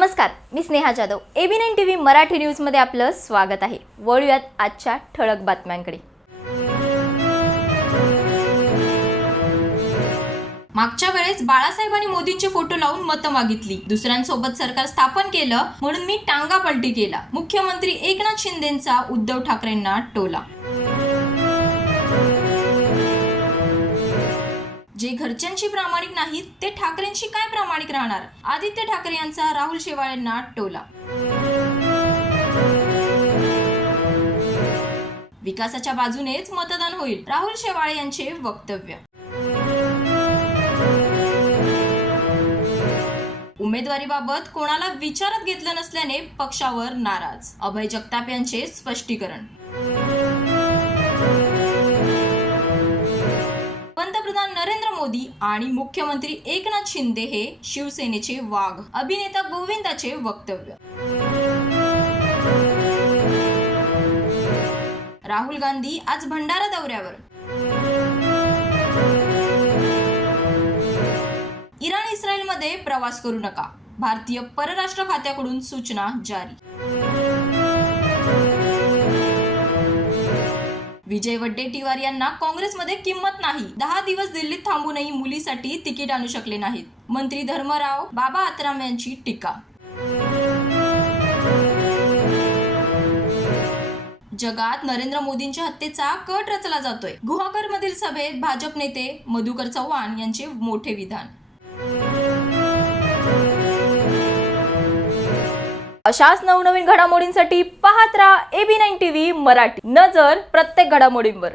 नमस्कार मी Sneha Jadhav. A B nine T V Marathi न्यूजमध्ये आपलं स्वागत आहे. वळूयात आजच्या ठळक बातम्यांकडे. मागच्या वेळेस बाळासाहेबांनी मोदींचे फोटो लावून मतं मागितली. दुसऱ्यांसोबत सरकार स्थापन केलं म्हणून मी टांगा पलटी केला. मुख्यमंत्री एकनाथ शिंदेंचा उद्धव ठाकरेंना टोला. जे घरच्यांशी प्रामाणिक नाहीत ते ठाकरेंशी काय प्रामाणिक राहणार? आदित्य ठाकरे यांचा राहुल शेवाळेंना टोला. विकासाच्या बाजूनेच मतदान होईल राहुल शेवाळे यांचे वक्तव्य. उमेदवारीबाबत कोणाला विचारात घेतलं नसल्याने पक्षावर नाराज. अभय जगताप यांचे स्पष्टीकरण. आणि मुख्यमंत्री एकनाथ शिंदे हे शिवसेनेचे वाघ. अभिनेता गोविंदाचे वक्तव्य. राहुल गांधी आज भंडारा दौऱ्यावर. इराण इस्रायलमध्ये प्रवास करू नका. भारतीय परराष्ट्र खात्याकडून सूचना जारी. विजय वड्डेटीवार यांना काँग्रेसमध्ये किंमत नाही. दहा दिवस दिल्लीत थांबूनही मुलीसाठी तिकीट आणू शकले नाहीत. मंत्री धर्मराव बाबा आत्राम यांची टीका. जगात नरेंद्र मोदींच्या हत्येचा कट रचला जातोय. गुहागर मधील सभेत भाजप नेते मधुकर चव्हाण यांचे मोठे विधान. अशाच नवनवीन घडामोडींसाठी पाहत राहा AB nine T V Marathi. नजर प्रत्येक घडामोडींवर.